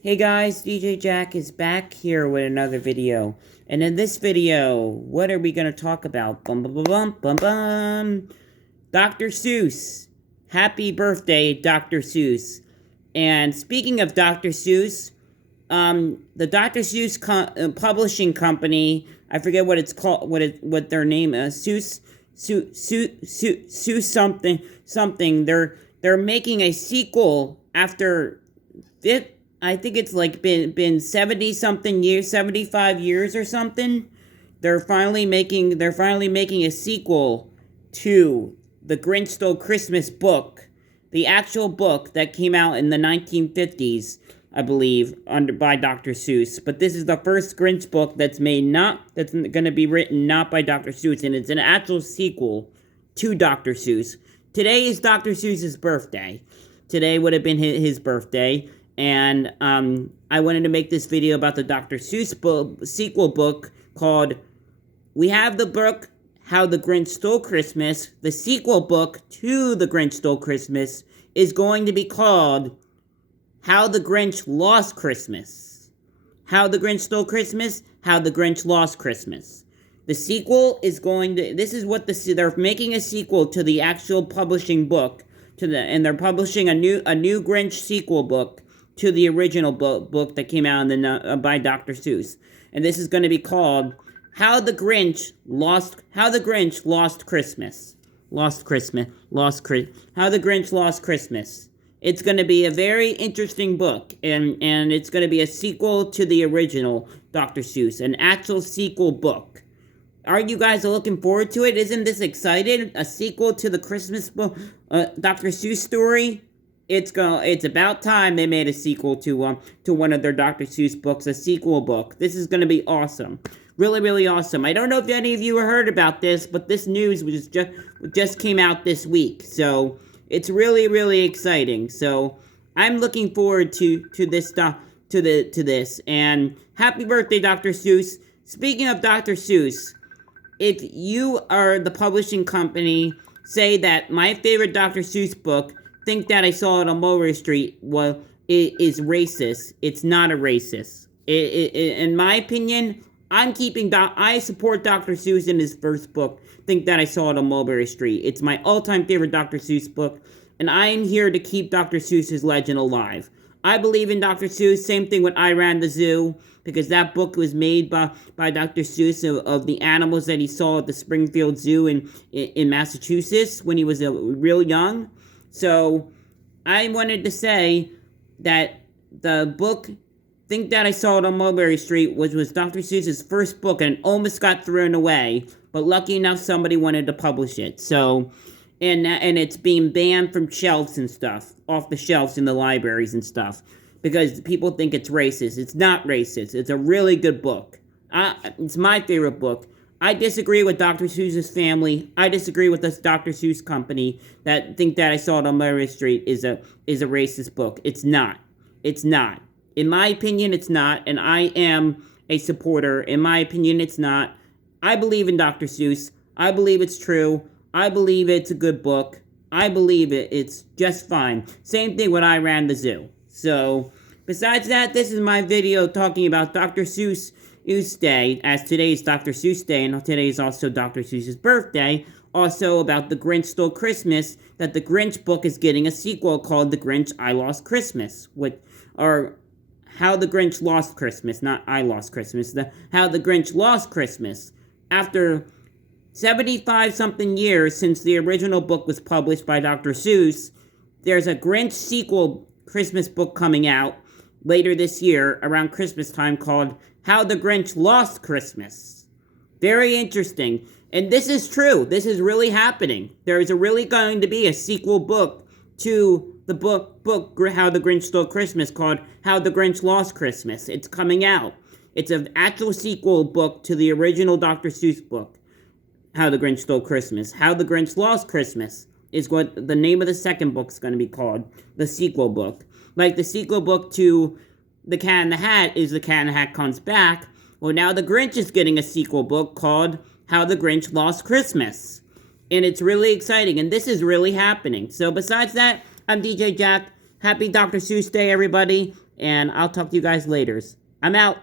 Hey guys, DJ Jack is back here with another video. And in this video, what are we going to talk about? Bum bum bum bum bum bum. Dr. Seuss. Happy birthday, Dr. Seuss. And speaking of Dr. Seuss, the Dr. Seuss publishing company, I forget what it's called, what their name is. Seuss something. They're making a sequel after it. I think it's like been 70 something years, 75 years or something. They're finally making a sequel to the Grinch Stole Christmas book, the actual book that came out in the 1950s, I believe, by Dr. Seuss. But this is the first Grinch book that's going to be written not by Dr. Seuss, and it's an actual sequel to Dr. Seuss. Today is Dr. Seuss's birthday. Today would have been his birthday. And I wanted to make this video about the Dr. Seuss sequel book called, we have the book, How the Grinch Stole Christmas. The sequel book to The Grinch Stole Christmas is going to be called How the Grinch Lost Christmas. How the Grinch Stole Christmas, How the Grinch Lost Christmas. The sequel is going to, they're making a sequel to the actual publishing book, and they're publishing a new Grinch sequel book to the original book that came out by Dr. Seuss. And this is going to be called How the Grinch Lost Christmas. How the Grinch Lost Christmas. It's going to be a very interesting book, and it's going to be a sequel to the original Dr. Seuss, an actual sequel book. Are you guys looking forward to it? Isn't this exciting? A sequel to the Christmas book, Dr. Seuss story? It's about time they made a sequel to one of their Dr. Seuss books, a sequel book. This is going to be awesome. Really, really awesome. I don't know if any of you heard about this, but this news just came out this week. So it's really, really exciting. So I'm looking forward to this stuff, to this. And happy birthday, Dr. Seuss. Speaking of Dr. Seuss, if you are the publishing company, say that my favorite Dr. Seuss book, Think That I Saw It on Mulberry Street, is racist. It's not a racist. In my opinion, I support Dr. Seuss in his first book, Think That I Saw It on Mulberry Street. It's my all-time favorite Dr. Seuss book, and I am here to keep Dr. Seuss's legend alive. I believe in Dr. Seuss. Same thing with I Ran the Zoo, because that book was made by Dr. Seuss of the animals that he saw at the Springfield Zoo in Massachusetts when he was real young. So I wanted to say that the book, Think That I Saw It on Mulberry Street, was Dr. Seuss's first book, and almost got thrown away. But lucky enough, somebody wanted to publish it. So, and it's being banned from shelves and stuff, off the shelves in the libraries and stuff, because people think it's racist. It's not racist. It's a really good book. It's my favorite book. I disagree with Dr. Seuss's family. I disagree with this Dr. Seuss company that Think That I Saw It on Mulberry Street is a racist book. It's not. It's not. In my opinion, it's not, and I am a supporter. In my opinion, it's not. I believe in Dr. Seuss. I believe it's true. I believe it's a good book. I believe it's just fine. Same thing when I Ran the Zoo. So, besides that, this is my video talking about Dr. Seuss Day, as today is Dr. Seuss Day, and today is also Dr. Seuss's birthday. Also about The Grinch Stole Christmas, that the Grinch book is getting a sequel called The Grinch I Lost Christmas, or How the Grinch Lost Christmas, not I Lost Christmas, How the Grinch Lost Christmas. After 75-something years since the original book was published by Dr. Seuss, there's a Grinch sequel Christmas book coming out later this year, around Christmas time, called How the Grinch Lost Christmas. Very interesting. And this is true. This is really happening. There is really going to be a sequel book to the book How the Grinch Stole Christmas, called How the Grinch Lost Christmas. It's coming out. It's an actual sequel book to the original Dr. Seuss book, How the Grinch Stole Christmas. How the Grinch Lost Christmas is what the name of the second book is going to be called, the sequel book. Like the sequel book to The Cat in the Hat is The Cat in the Hat Comes Back. Well, now the Grinch is getting a sequel book called How the Grinch Lost Christmas. And it's really exciting, and this is really happening. So besides that, I'm DJ Jack. Happy Dr. Seuss Day, everybody. and I'll talk to you guys later. I'm out.